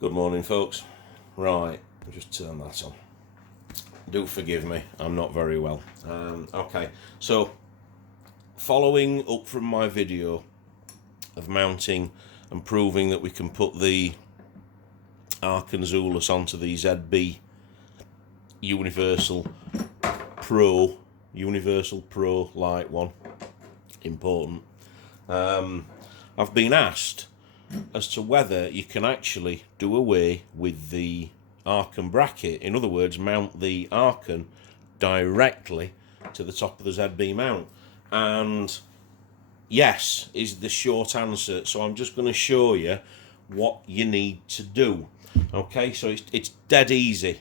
Good morning, folks. Right, I'll just turn that on. Do forgive me, I'm not very well. Okay, so following up from my video of mounting and proving that we can put the Arken Zulus onto the ZB Universal Pro Lite one, important. I've been asked as to whether you can actually do away with the Arken bracket. In other words, mount the Arken directly to the top of the ZB mount. And yes is the short answer. So I'm just going to show you what you need to do. Okay, so it's dead easy.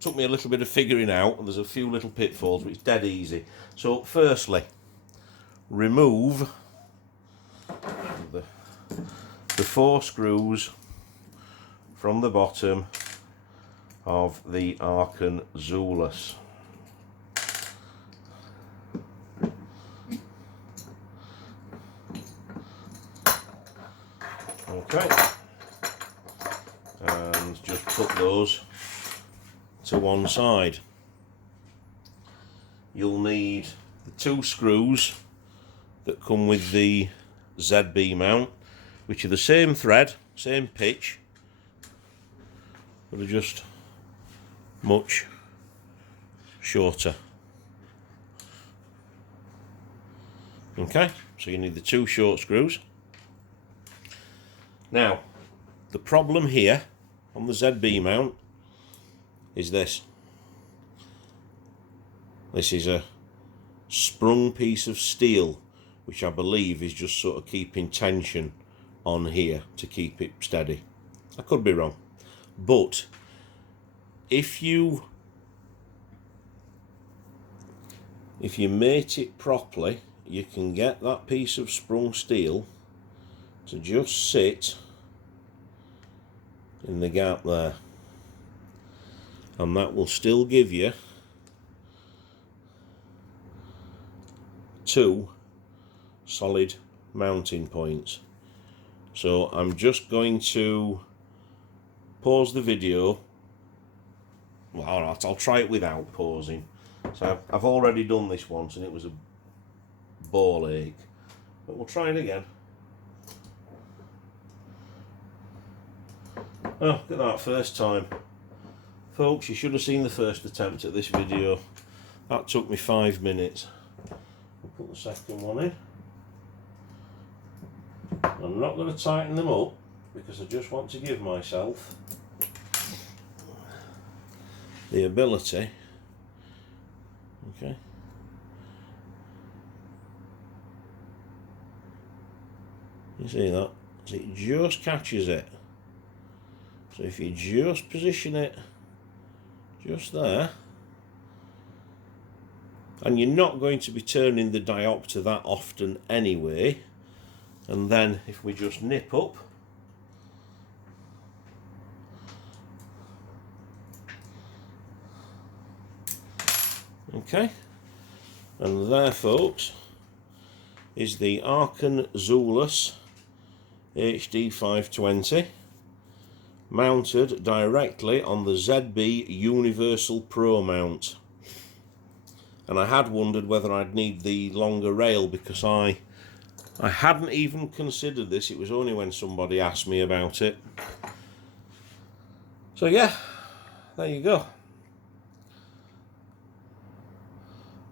Took me a little bit of figuring out, and there's a few little pitfalls, but it's dead easy. So firstly, remove the 4 screws from the bottom of the Arken Zulus. Okay, and just put those to one side. You'll need the 2 screws that come with the ZB mount, which are the same thread, same pitch, but are just much shorter. Okay, so you need the 2 short screws. Now, the problem here on the ZB mount is this. This is a sprung piece of steel, which I believe is just sort of keeping tension on here to keep it steady. I could be wrong, but if you mate it properly, you can get that piece of sprung steel to just sit in the gap there, and that will still give you 2 solid mounting points. So I'm just going to pause the video. Well, alright, I'll try it without pausing. So I've already done this once and it was a ball ache, but we'll try it again. Oh, look at that, first time. Folks, you should have seen the first attempt at this video. That took me 5 minutes. I'll put the second one in. I'm not going to tighten them up because I just want to give myself the ability. Okay. You see that? So it just catches it. So if you just position it just there, and you're not going to be turning the diopter that often anyway, and then if we just nip up, okay, and there, folks, is the Arken Zulus HD 520 mounted directly on the ZB Universal Pro mount. And I had wondered whether I'd need the longer rail, because I hadn't even considered this. It was only when somebody asked me about it. So yeah, there you go.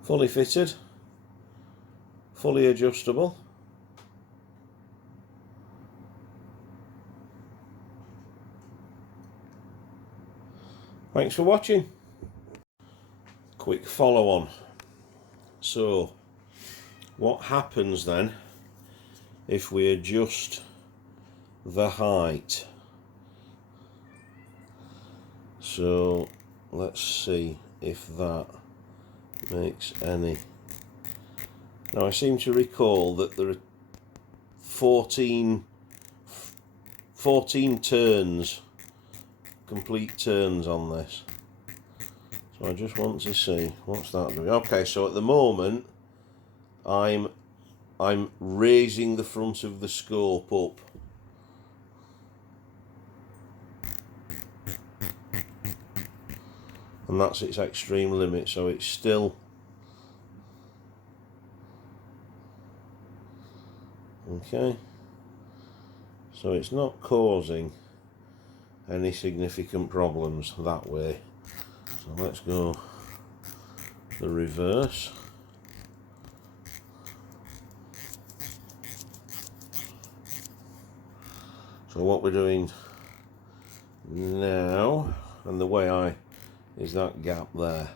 Fully fitted, fully adjustable. Thanks for watching. Quick follow on. So, what happens then if we adjust the height? So, let's see if that makes any. Now, I seem to recall that there are 14 turns, complete turns on this. So I just want to see what's that doing. Okay, so at the moment I'm raising the front of the scope up. and that's its extreme limit, so it's still okay, so it's not causing any significant problems that way. So let's go the reverse. So what we're doing now, and the way is that gap there.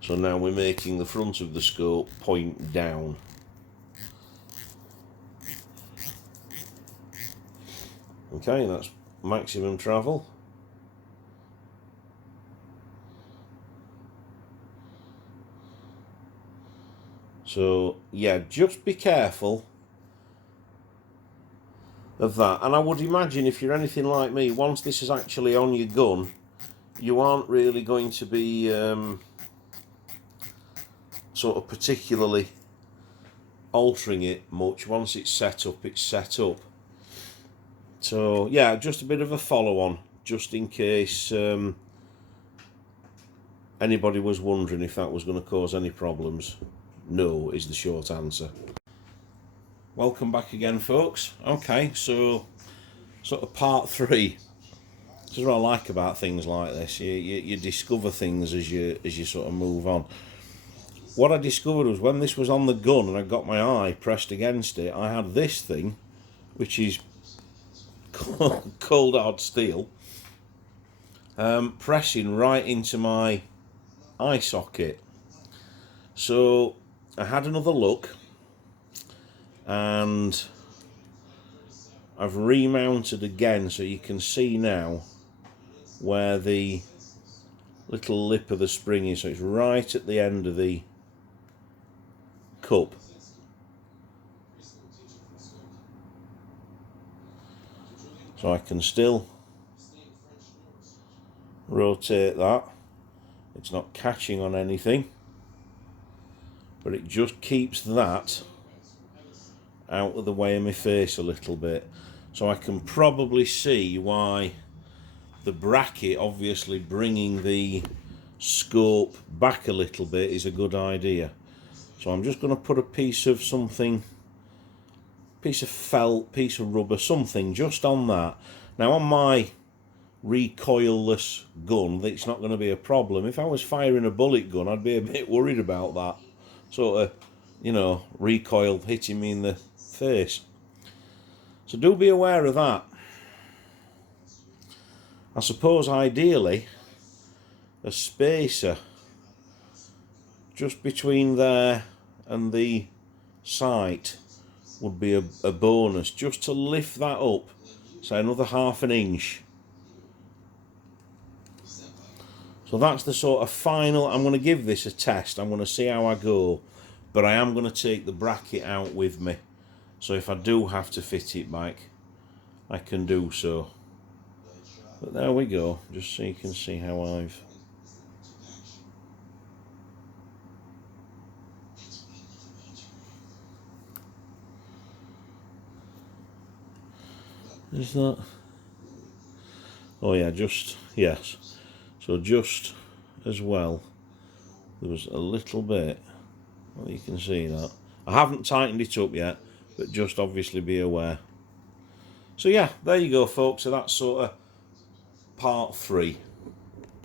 So now we're making the front of the scope point down. Okay, that's maximum travel. So yeah, just be careful of that. And I would imagine if you're anything like me, once this is actually on your gun, you aren't really going to be sort of particularly altering it much. Once it's set up, it's set up. So yeah, just a bit of a follow on, just in case anybody was wondering if that was going to cause any problems. No is the short answer. Welcome back again, folks. Okay, so sort of part 3. This is what I like about things like this. You discover things as you sort of move on. What I discovered was when this was on the gun and I got my eye pressed against it, I had this thing, which is cold hard steel, pressing right into my eye socket. So I had another look, and I've remounted again, so you can see now where the little lip of the spring is. So it's right at the end of the cup. So I can still rotate that. It's not catching on anything, but it just keeps that out of the way of my face a little bit. So I can probably see why the bracket, obviously bringing the scope back a little bit, is a good idea. So I'm just going to put a piece of something, piece of felt, piece of rubber, something just on that. Now on my recoilless gun, it's not going to be a problem. If I was firing a bullet gun, I'd be a bit worried about that sort of, you know, recoil hitting me in the face. So do be aware of that. I suppose ideally a spacer just between there and the sight would be a bonus, just to lift that up, say another ½ an inch. So that's the sort of final. I'm going to give this a test. I'm going to see how I go, but I am going to take the bracket out with me. So if I do have to fit it back, I can do so. But there we go, just so you can see how I've... Is that... Oh yeah, just... Yes. So just as well, there was a little bit, well, you can see that. I haven't tightened it up yet, but just obviously be aware. So yeah, there you go, folks. So that's sort of part 3.